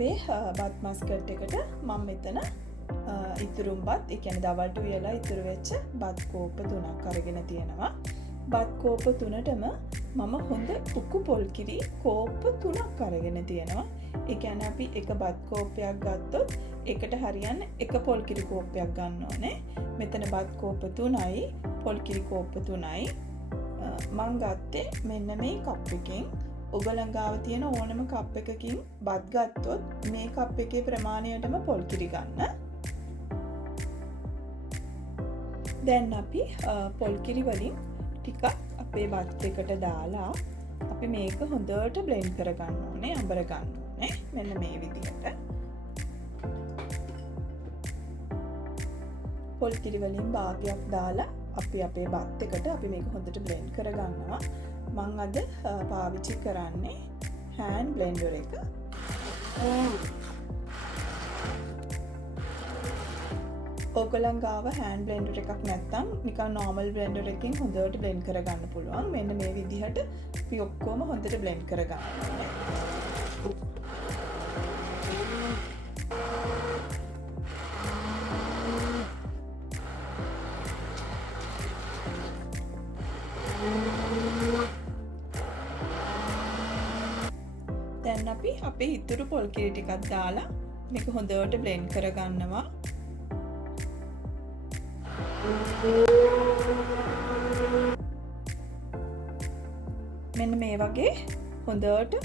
අපේ බත් මස්කට් එකට මම මෙතන ඉතුරුම් බත්, ඒ කියන්නේ දවල්ට උයලා ඉතුරු වෙච්ච බත් කෝප්ප 3ක් අරගෙන තියෙනවා. බත් කෝප්ප 3ටම මම හොඳ උකු පොල් කිරි කෝප්ප 3ක් අරගෙන තියෙනවා. ඒ කියන්නේ අපි එක බත් කෝප්පයක් ගත්තොත් එකට හරියන්න එක පොල් කිරි කෝප්පයක් ගන්න ඕනේ. මෙතන බත් කෝප්ප 3යි පොල් කිරි කෝප්ප 3යි මං ගත්තේ මෙන්න මේ කප් එකෙන්. ඔයගලන් ගාව තියෙන ඕනම කප් එකකින් බත් ගත්තොත් මේ කප් එකේ ප්‍රමාණයටම පොල් කිරි ගන්න. දැන් අපි පොල් කිරි වලින් ටිකක් අපේ බත් එකට දාලා අපි මේක හොඳට බ්ලෙන්ඩ් කරගන්න ඕනේ, අඹර ගන්න ඕනේ. මෙන්න මේ විදිහට. පොල් කිරි වලින් භාගයක් දාලා අපි අපේ බත් එකට අපි මේක හොඳට බ්ලෙන්ඩ් කරගන්නවා. මම අද පාවිච්චි කරන්නේ හෑන්ඩ් බ්ලෙන්ඩර් එක. ඔයගලන් ගාව හෑන්ඩ් බ්ලෙන්ඩර් එකක් නැත්නම් නිකන් normal බ්ලෙන්ඩර් එකකින් හොඳට බ්ලෙන්ඩ් කරගන්න පුළුවන්. මෙන්න මේ විදිහට අපි ඔක්කොම හොඳට බ්ලෙන්ඩ් කරගන්න ඕනේ. දැන් අපි අපේ ඉතුරු පොල් කිරි ටිකක් දාලා මේක හොඳට බ්ලෙන්ඩ් කරගන්නවා. මෙන්න මේ වගේ හොඳට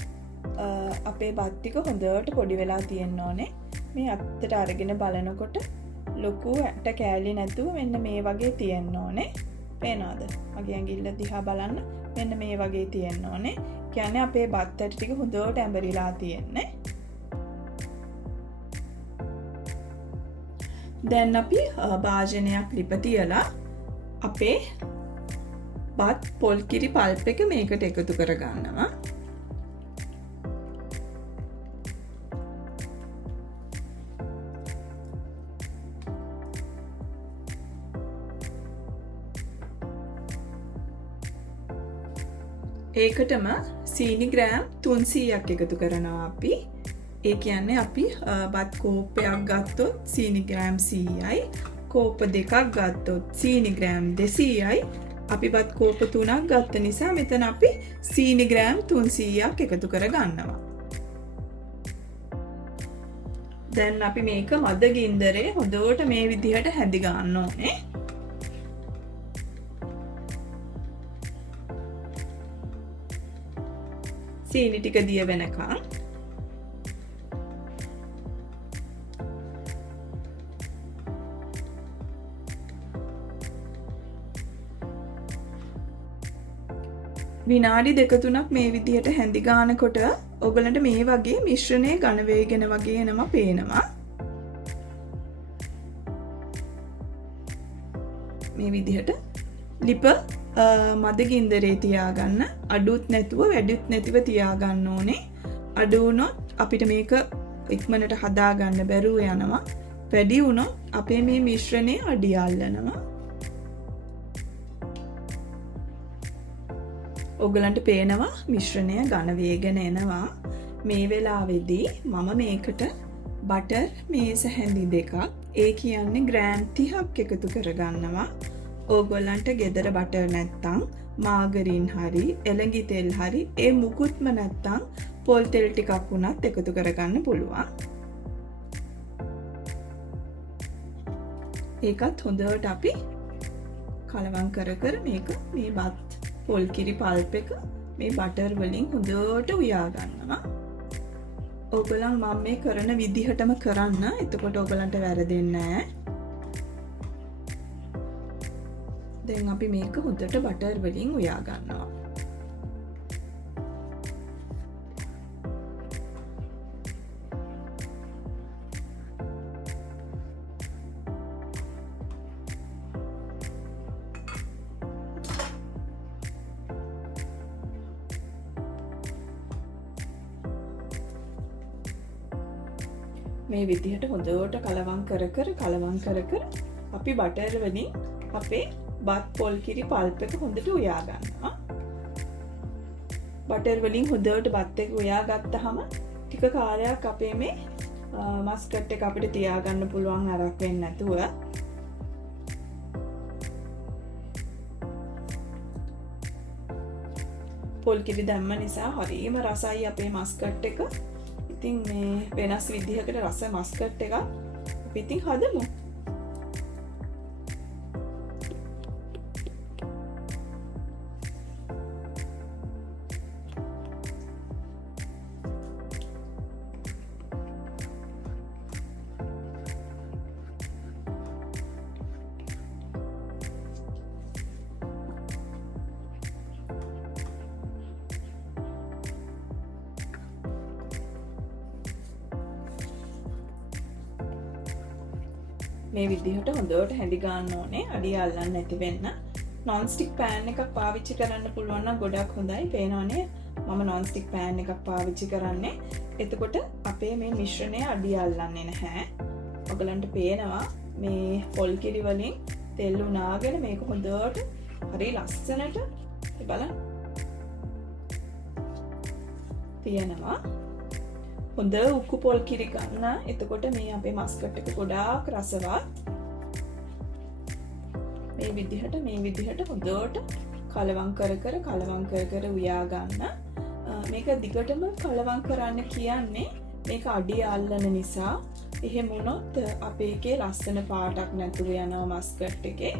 අපේ බත් ටික හොඳට පොඩි වෙලා තියෙන්න ඕනේ. මේ අත්තට අරගෙන බලනකොට ලොකු ඇට කෑලි නැතුව මෙන්න මේ වගේ තියෙන්න ඕනේ. පේනවද? මගේ ඇඟිල්ල දිහා බලන්න. මෙන්න මේ වගේ තියෙන්න ඕනේ. කියන්නේ අපේ බත් ඇට ටික හොඳට ඇඹරිලා තියෙන්නේ. දැන් අපි භාජනයක් ලිප තියලා අපේ බත් පොල් කිරි පල්ප් එක මේකට එකතු කරගන්නවා. ඒකටම සීනි ග්‍රෑම් 300ක් එකතු කරනවා අපි. ඒ කියන්නේ අපි බත් කෝප්පයක් ගත්තොත් සීනි ග්‍රෑම් 100යි, කෝප්ප දෙකක් ගත්තොත් සීනි ග්‍රෑම් 200යි. අපි බත් කෝප්ප 3ක් ගත්ත නිසා මෙතන අපි සීනි ග්‍රෑම් 300ක් එකතු කරගන්නවා. දැන් අපි මේක මද ගින්දරේ හොඳට මේ විදිහට හැදි ගන්න ඕනේ. සීනි ටික දිය වෙනකන් විනාඩි 2-3ක් මේ විදිහට හැඳි ගන්නකොට ඔයගලන්ට මේ වගේ මිශ්‍රණය ඝන වේගෙන වගේ එනවා පේනවා. මේ විදිහට ලිප මද ගින්දරේ තියාගන්න. අඩුත් නැතුව වැඩිත් නැතිව තියාගන්න ඕනේ. අඩු වුණොත් අපිට මේක ඉක්මනට හදාගන්න බැරුව යනවා. වැඩි වුණොත් අපේ මේ මිශ්‍රණය අඩිය අල්ලනවා. ඔයගලන්ට පේනවා මිශ්‍රණය ඝන වේගෙන එනවා. මේ වෙලාවේදී මම මේකට බටර් මේස හැඳි දෙකක්, ඒ කියන්නේ ග්‍රෑම් 30ක් එකතු කරගන්නවා. ඕගොල්ලන්ට ගෙදර බටර් නැත්තම් මාගරින් හරි එළඟි තෙල් හරි ඒ මුකුත්ම නැත්තම් පොල් තෙල් ටිකක් වුණත් එකතු කරගන්න පුළුවන්. ඒකත් හොඳට අපි කලවම් කර කර මේක මේ බත් පොල් කිරි පල්ප් එක මේ බටර් වලින් හොඳට උයා ගන්නවා. ඕගොල්ලන් මම මේ කරන විදිහටම කරන්න. එතකොට ඕගොල්ලන්ට වැරදෙන්නේ නැහැ. දැන් අපි මේක හොඳට බටර් වලින් උයා ගන්නවා. මේ විදිහට හොඳට කලවම් කර කර අපි බටර් වලින් අපේ බත් පොල් කිරි පල්ප් එක හොඳට උයා ගන්නවා. බටර් වලින් හොඳට බත් එක උයා ගත්තාම ටික කාලයක් අපේ මේ මස්කට් එක අපිට තියාගන්න පුළුවන් අරක් වෙන්නේ නැතුව. පොල් කිරි දැම්ම නිසා හරිම රසයි අපේ මස්කට් එක. ඉතින් මේ වෙනස් විදිහකට රස මස්කට් එකක් අපි ඉතින් හදමු. මේ විදිහට හොඳට හැඳි ගන්න ඕනේ. අඩිය අල්ලන්න නැති වෙන්න. non stick pan එකක් පාවිච්චි කරන්න පුළුවන් නම් ගොඩක් හොඳයි. පේනවනේ මම non stick pan එකක් පාවිච්චි කරන්නේ. එතකොට අපේ මේ මිශ්‍රණය අඩිය අල්ලන්නේ නැහැ. ඔයගලන්ට පේනවා මේ පොල් කිරි වලින් තෙල් උනාගෙන මේක හොඳට හරි ලස්සනට බලන්න තියෙනවා. හොඳ උක්කු පොල් කිරි ගන්න. එතකොට මේ අපේ මස්කට් එක ගොඩාක් රසවත්. මේ විදිහට හොඳට කලවම් කර උයා ගන්න. මේක දිගටම කලවම් කරන්න කියන්නේ මේක අඩිය අල්ලන නිසා. එහෙම වුණොත් අපේ එකේ ලස්සන පාටක් නැතුව යනවා මස්කට් එකේ.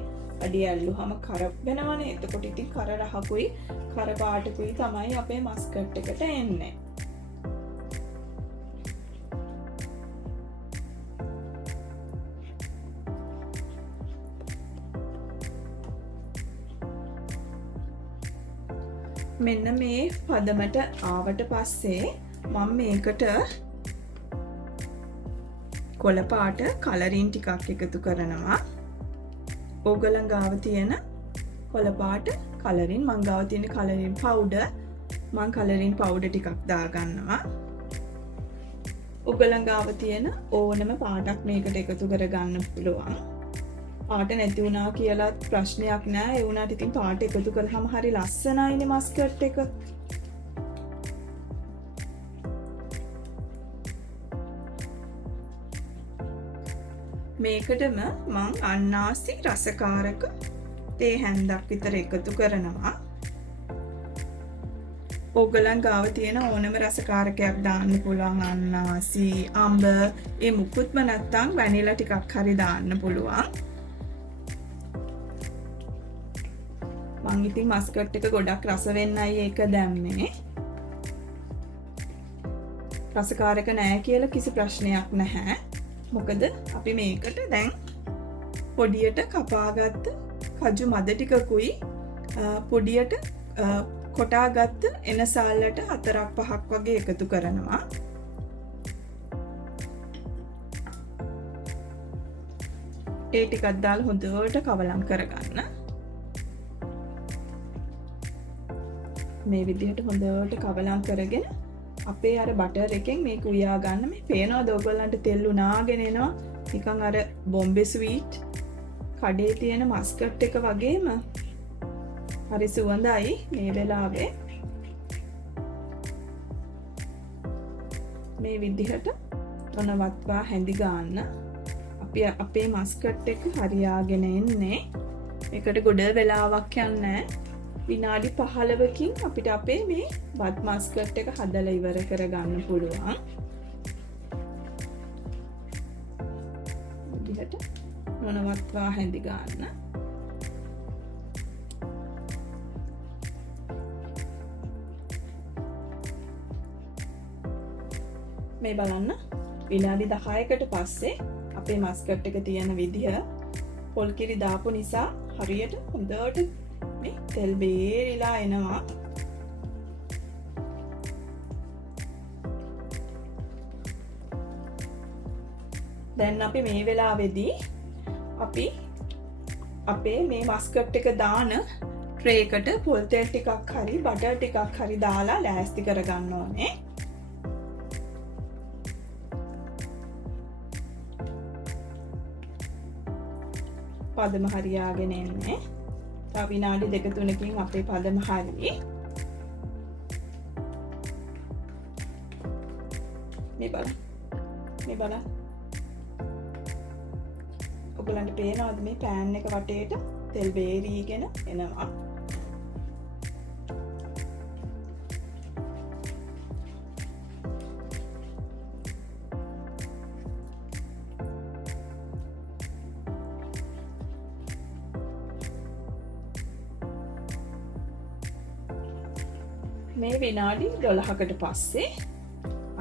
අඩිය ඇල්ලුවාම කර වෙනවනේ. එතකොට ඉතින් කර රහකුයි කර පාටකුයි තමයි අපේ මස්කට් එකට එන්නේ. මෙන්න මේ පදමට ආවට පස්සේ මම මේකට කොළ පාට කලරින් ටිකක් එකතු කරනවා. ඕගලන් ගාව තියෙන කොළ පාට කලරින්, මං ගාව තියෙන කලරින් පවුඩර්, මං කලරින් පවුඩර් ටිකක් දාගන්නවා. ඕගලන් ගාව තියෙන ඕනම පාටක් මේකට එකතු කරගන්න පුළුවන්. පාට නැති වුණා කියලා ප්‍රශ්නයක් නෑ. ඒ වුණාට ඉතින් පාට එකතු කරාම හරි ලස්සනයිනේ මස්කට් එක. මේකටම මං අන්නාසි රසකාරක තේ හැන්දක් විතර එකතු කරනවා. ඕගලන් ගාව තියෙන ඕනම රසකාරකයක් දාන්න පුළුවන්. අන්නාසි, අඹ, ඒ මුකුත්ම නැත්තම් වැනිලා ටිකක් හරි දාන්න පුළුවන්. මං ඉතින් මස්කට් එක ගොඩක් රස වෙන්නයි ඒක දැම්මේ. රසකාරක නෑ කියලා කිසි ප්‍රශ්නයක් නැහැ. මොකද අපි මේකට දැන් පොඩියට කපාගත්ත කජු මද ටිකකුයි පොඩියට කොටාගත්ත එනසාල්ලට 4-5ක් වගේ එකතු කරනවා. ඒ ටිකක් දාලා හොඳට කවලම් කරගන්න. මේ විදිහට හොඳට කවලම් කරගෙන අපේ අර බටර් එකෙන් මේක උයා ගන්න. මේ පේනවද ඔයගොල්ලන්ට තෙල් උනාගෙන එනවා. නිකන් අර බොම්බේ ස්වීට් කඩේ තියෙන මස්කට් එක වගේම හරි සුවඳයි මේ වෙලාවේ. මේ විදිහට තොනවත්වා හැඳි ගන්න. අපි අපේ මස්කට් එක හරියාගෙන එන්නේ. මේකට ගොඩ වෙලාවක් යන්නේ නැහැ. විනාඩි 15කින් අපිට අපේ මේ බත් මස්කට් එක හදලා ඉවර කරගන්න පුළුවන්. විදිහට නොනවත්වා හැඳි ගන්න. මේ බලන්න විනාඩි 10කට පස්සේ අපේ මස්කට් එක තියෙන විදිහ පොල් කිරි දාපු නිසා හරියට හොඳට තෙල් බේරිලා එනවා. දැන් අපි මේ වෙලාවේදී අපි අපේ මේ මස්කට් එක දාන ට්‍රේ එකට පොල් තෙල් ටිකක් හරි බටර් ටිකක් හරි දාලා ලෑස්ති කරගන්න ඕනේ. පදම හරියාගෙන එන්නේ. තව විනාඩි 2-3කින් අපේ පදම හරි. මේ බලන්න. ඔයගලන්ට පේනවද මේ පෑන් එක වටේට තෙල් බේරීගෙන එනවා. මේ විනාඩි 12කට පස්සේ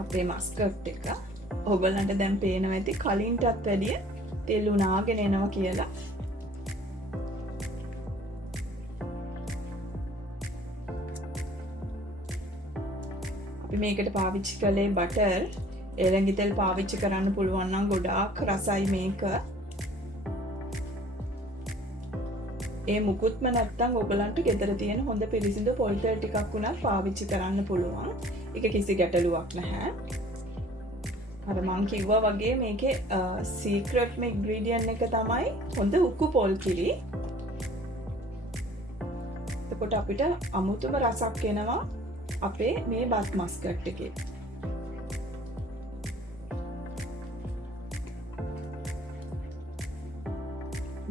අපේ මස්කට් එක ඔයගලන්ට දැන් පේනවා ඇති කලින්ටත් වැඩිය තෙල් උනාගෙන එනවා කියලා. අපි මේකට පාවිච්චි කළේ බටර්. එළඟි තෙල් පාවිච්චි කරන්න පුළුවන් නම් ගොඩාක් රසයි මේක. ඒ මුකුත්ම නැත්තම් ඔයගලන්ට ගෙදර තියෙන හොඳ පිරිසිදු පොල් තෙල් ටිකක් උනත් පාවිච්චි කරන්න පුළුවන්. ඒක කිසි ගැටලුවක් නැහැ. අර මං කිව්වා වගේ මේකේ සීක්‍රට් ඉන්ග්‍රීඩියන්ට් එක තමයි හොඳ උක්කු පොල් කිරි. එතකොට අපිට අමුතුම රසක් එනවා අපේ මේ බත් මස්කට් එකේ.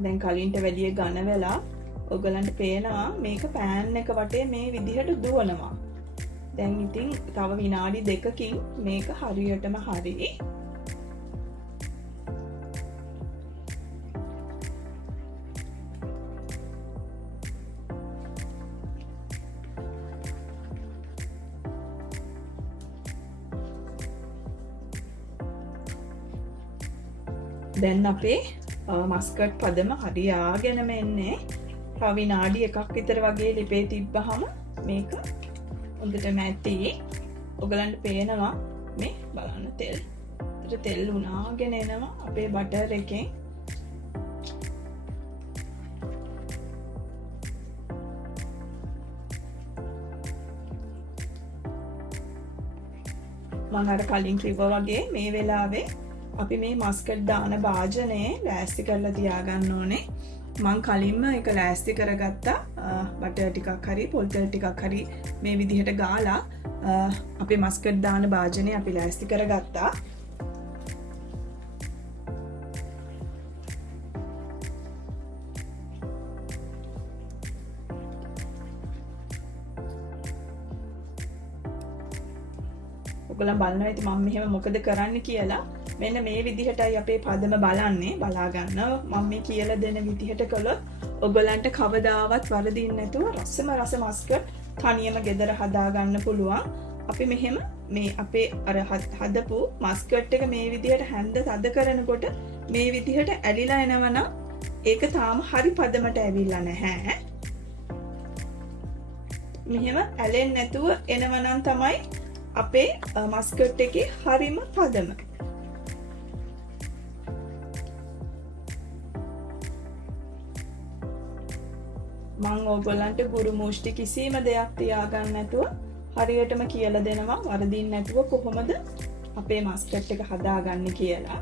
දැන් කලින්ට වැඩිය ඝන වෙලා ඔයගලන්ට පේනවා මේක පෑන් එක වටේ මේ විදිහට දුවනවා. දැන් ඉතින් තව විනාඩි 2කින් මේක හරියටම හරි. දැන් අපේ මස්කට් පදම හරියාගෙනම එන්නේ. තව විනාඩි 1ක් විතර වගේ ලිපේ තිබ්බහම මේක හොඳටම ඇති. ඔයගලන්ට පේනවා මේ බලන්න තෙල්. තෙල් උනාගෙන එනවා අපේ බටර් එකෙන්. මම අර කලින් කිව්වා වගේ මේ වෙලාවේ අපි මේ මස්කට් දාන භාජනය ලෑස්ති කරලා තියාගන්න ඕනේ. මං කලින්ම එක ලෑස්ති කරගත්තා. බටර් ටිකක් හරි පොල් තෙල් ටිකක් හරි මේ විදිහට ගාලා අපේ මස්කට් දාන භාජනය අපි ලෑස්ති කරගත්තා. ඔයගොල්ලෝ බලනවා ඉතින් මම මෙහෙම මොකද කරන්න කියලා. මෙන්න මේ විදිහටයි අපේ පදම බලන්නේ. බලා ගන්න මම මේ කියලා දෙන විදිහට කළොත් ඔයගලන්ට කවදාවත් වරදින්නේ නැතුව රසම රස මස්කට් තනියම ගෙදර හදා ගන්න පුළුවන්. අපි මෙහෙම මේ අපේ අර හදපු මස්කට් එක මේ විදිහට හැන්ද තද කරනකොට මේ විදිහට ඇලිලා එනවනම් ඒක තාම හරි පදමට ඇවිල්ලා නැහැ. මෙහෙම ඇලෙන්නේ නැතුව එනවනම් තමයි අපේ මස්කට් එකේ හරිම පදම. මං ඕගොල්ලන්ට ගුරු මුෂ්ටි කිසිම දෙයක් තියාගන්න නැතුව හරියටම කියලා දෙනවා වරදින්න නැතුව කොහොමද අපේ මස්කට් එක හදාගන්නේ කියලා.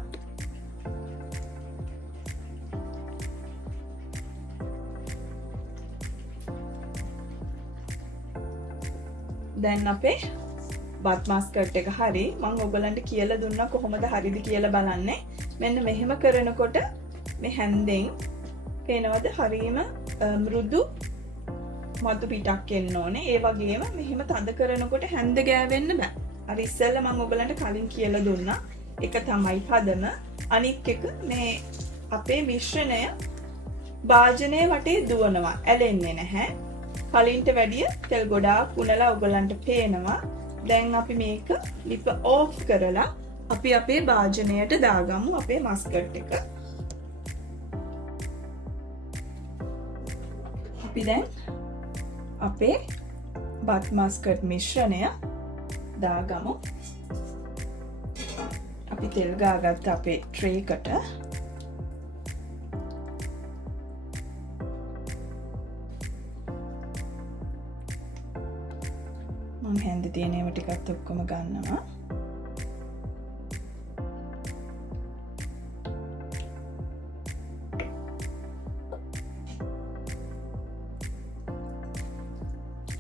දැන් අපේ බත් මස්කට් එක හරි. මම ඔයගලන්ට කියලා දුන්නා කොහොමද හරිද කියලා බලන්න. මෙන්න මෙහෙම කරනකොට මේ හැන්දෙන් පේනවද හරීම මෘදු මතු පිටක් එන්න ඕනේ. ඒ වගේම මෙහෙම තද කරනකොට හැන්ද ගෑවෙන්න බෑ. අර ඉස්සෙල්ලා මම ඔයගලන්ට කලින් කියලා දුන්නා. එක තමයි පදම. අනික් එක මේ අපේ මිශ්‍රණය භාජනයේ වටේ දුවනවා. ඇලෙන්නේ නැහැ. කලින්ට වැඩිය තෙල් ගොඩාක් උනලා ඔයගලන්ට පේනවා. දැන් අපි මේක ලිප ඕෆ් කරලා අපි අපේ භාජනයට දාගමු අපේ මස්කට් එක. අපි දැන් අපේ බත් මස්කට් මිශ්‍රණය දාගමු. අපි තෙල් ගාගත්ත අපේ ට්‍රේ එකට මම හැන්ද තියෙන ඒවා ටිකත් ඔක්කොම ගන්නවා.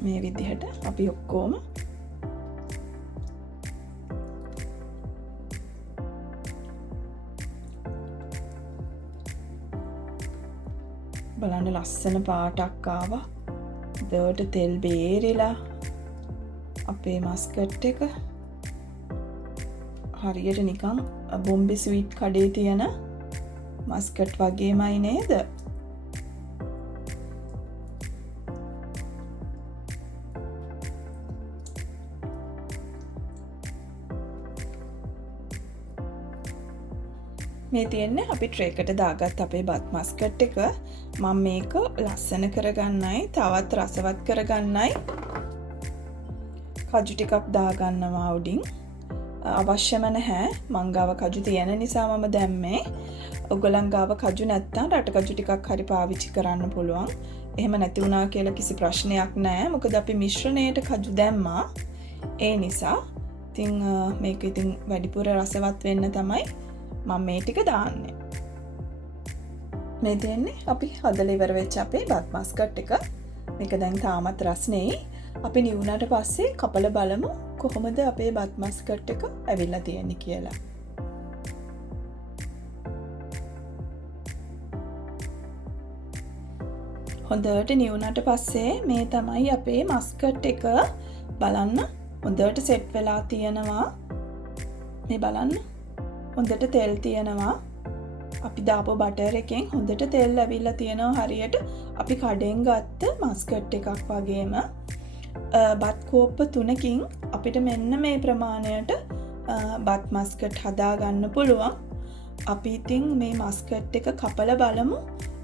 මේ විදිහට අපි ඔක්කොම බලන්න ලස්සන පාටක් ආවා. දවට තෙල් බේරිලා අපේ මස්කට් එක හරියට නිකන් බොම්බේ ස්වීට් කඩේ තියෙන මස්කට් වගේමයි නේද? මේ තියෙන්නේ අපි ට්‍රේ එකට දාගත් අපේ බත් මස්කට් එක. මම මේක ලස්සන කරගන්නයි, තවත් රසවත් කරගන්නයි කජු ටිකක් දාගන්නවා උඩින්. අවශ්‍යම නැහැ. මං ගාව කජු තියෙන නිසා මම දැම්මේ. ඔයගොල්ලන් ගාව කජු නැත්තම් රට කජු ටිකක් හරි පාවිච්චි කරන්න පුළුවන්. එහෙම නැති වුණා කියලා කිසි ප්‍රශ්නයක් නැහැ. මොකද අපි මිශ්‍රණයට කජු දැම්මා. ඒ නිසා ඉතින් මේක ඉතින් වැඩිපුර රසවත් වෙන්න තමයි මම මේ ටික දාන්නේ. මේ තියෙන්නේ අපි හදලා ඉවර වෙච්ච අපේ බත් මස්කට් එක. මේක දැන් තාමත් රස්නේ. අපි නිවුණාට පස්සේ කපලා බලමු කොහොමද අපේ බත් මස්කට් එක ඇවිල්ලා තියෙන්නේ කියලා. හොඳට නිවුණාට පස්සේ මේ තමයි අපේ මස්කට් එක. බලන්න හොඳට සෙට් වෙලා තියෙනවා. මේ බලන්න හොඳට තෙල් තියෙනවා. අපි දාපු බටර් එකෙන් හොඳට තෙල් ඇවිල්ලා තියෙනවා හරියට අපි කඩෙන් ගත්ත මස්කට් එකක් වගේම. බත් කෝප්ප 3කින් අපිට මෙන්න මේ ප්‍රමාණයට බත් මස්කට් හදා ගන්න පුළුවන්. අපි ඉතින් මේ මස්කට් එක කපලා බලමු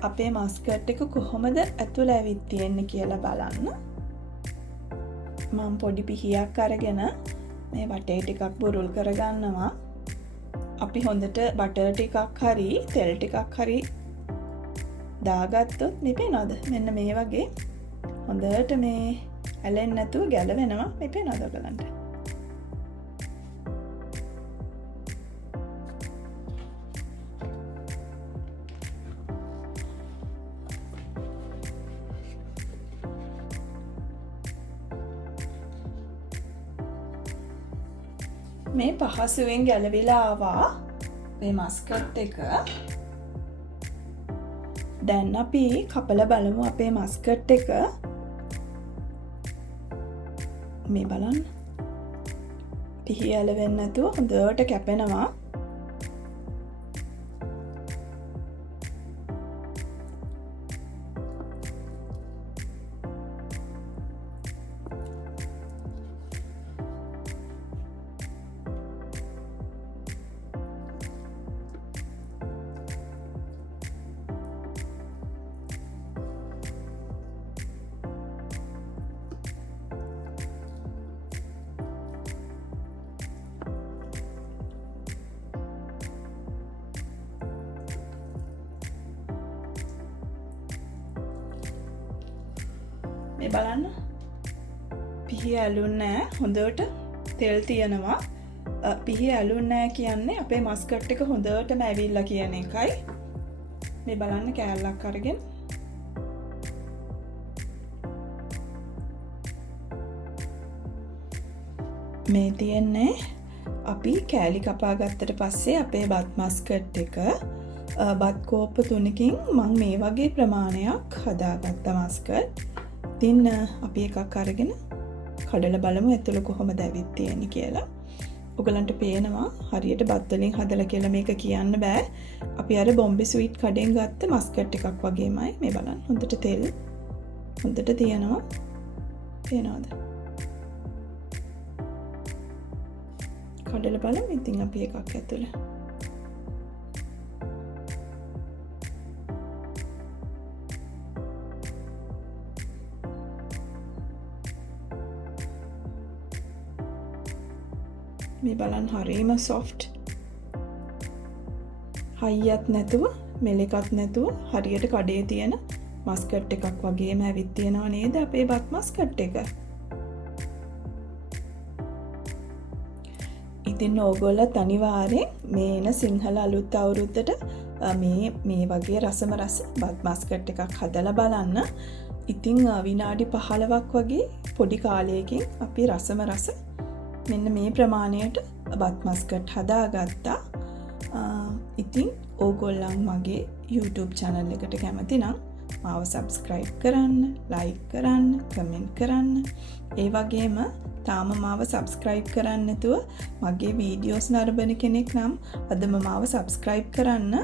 අපේ මස්කට් එක කොහොමද ඇතුළ ඇවිත් තියෙන්නේ කියලා බලන්න. මම පොඩි පිහියක් අරගෙන මේ වටේ ටිකක් බුරුල් කරගන්නවා. අපි හොඳට බටර් ටිකක් හරි තෙල් ටිකක් හරි දාගත්තොත් මේ පේනවද? මෙන්න මේ වගේ හොඳට මේ ඇලෙන්නේ නැතුව ගැලවෙනවා. මේ පේනවද ඔයගලන්ට? මේ පහසුවෙන් ගැලවිලා ආවා මේ මස්කට් එක. දැන් අපි කපලා බලමු අපේ මස්කට් එක. මේ බලන්න. පිහි ඇලවෙන්නේ නැතුව හොඳට කැපෙනවා. මේ බලන්න පිහි ඇලුන්නේ නැහැ. හොඳට තෙල් තියෙනවා. පිහි ඇලුන්නේ නැහැ කියන්නේ අපේ මස්කට් එක හොඳටම ඇවිල්ලා කියන එකයි. මේ බලන්න කෑල්ලක් අරගෙන මේ තියන්නේ අපි කෑලි කපා ගත්තට පස්සේ අපේ බත් මස්කට් එක බත් කෝප්ප 3කින් මම මේ වගේ ප්‍රමාණයක් හදාගත්ත මස්කට්. ඉතින් අපි එකක් අරගෙන කඩලා බලමු ඇතුළ කොහොමද ඇවිත් තියෙන්නේ කියලා. ඔයගලන්ට පේනවා හරියට බත් වලින් හදලා කියලා මේක කියන්න බෑ. අපි අර බොම්බේ ස්වීට් කඩෙන් ගත්ත මස්කට් එකක් වගේමයි. මේ බලන්න හොඳට තෙල් හොඳට තියෙනවා. පේනවද? කඩලා බලමු ඉතින් අපි එකක් ඇතුළ. මේ බලන්න හරිම soft. හයියත් නැතුව මෙලෙකත් නැතුව හරියට කඩේ තියෙන මස්කට් එකක් වගේම ඇවිත් තියෙනවා නේද අපේ බත් මස්කට් එක. ඉතින් ඕගොල්ලෝ අනිවාර්යෙන් මේ එන සිංහල අලුත් අවුරුද්දට මේ වගේ රසම රස බත් මස්කට් එකක් හදලා බලන්න. ඉතින් විනාඩි 15ක් වගේ පොඩි කාලයකින් අපි රසම රස මෙන්න මේ ප්‍රමාණයට බත් මස්කට් හදාගත්තා. ඉතින් ඕගොල්ලන් මගේ YouTube channel එකට කැමති නම් මාව සබස්ක්‍රයිබ් කරන්න, ලයික් කරන්න, කමෙන්ට් කරන්න. ඒ වගේම තාම මාව සබස්ක්‍රයිබ් කරන්න නැතුව මගේ වීඩියෝස් නරඹන කෙනෙක් නම් අදම මාව සබස්ක්‍රයිබ් කරන්න.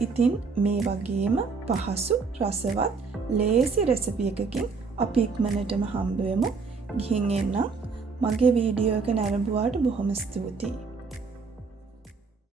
ඉතින් මේ වගේම පහසු, රසවත්, ලේසි රෙසිපි එකකින් අපි ඉක්මනටම හම්බ වෙමු. ගිහින් එන්න. මගේ වීඩියෝ එක නරඹුවාට බොහොම ස්තුතියි.